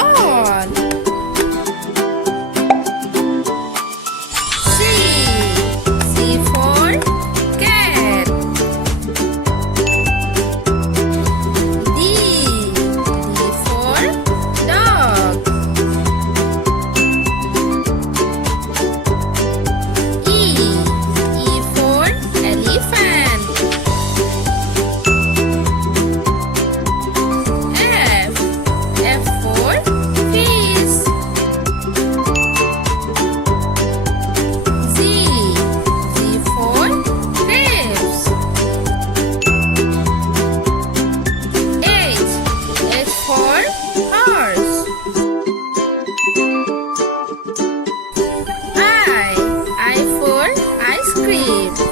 ball. C. C for cat. D. D for dog. E. E for elephant. F. F for fish. Z. Z for grapes. H. H for horse. I for ice cream.